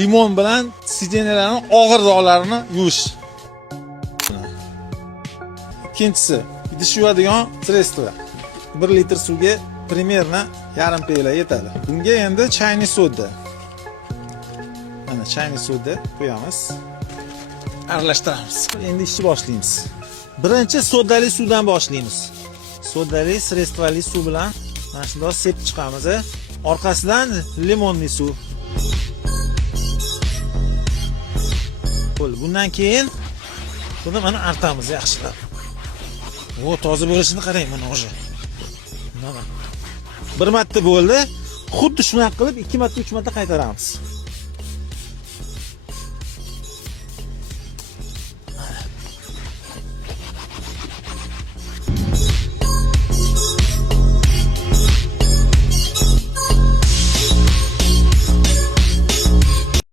Limon bilan sideniyalarning og'ir dog'larini yuvish. Ikkinchisi, idish yuvadigan sredstvo. 1 litr suvga примерно yarim pela yetadi. Bunga endi chayni soda. Mana chayni soda qo'yamiz. Aralashtiramiz. Endi ishni boshlaymiz. Birinchi sodali suvdan boshlaymiz. Sodali sredstvali suv bilan mana shunday sepib chiqamiz. Orqasidan limonli suv. Bundan keyin buni mana artamiz yaxshilab. O toza bo'lishini qarang mana hozir. Mana bir marta bo'ldi. Xuddi shunday qilib 2 marta 3 marta qaytaramiz.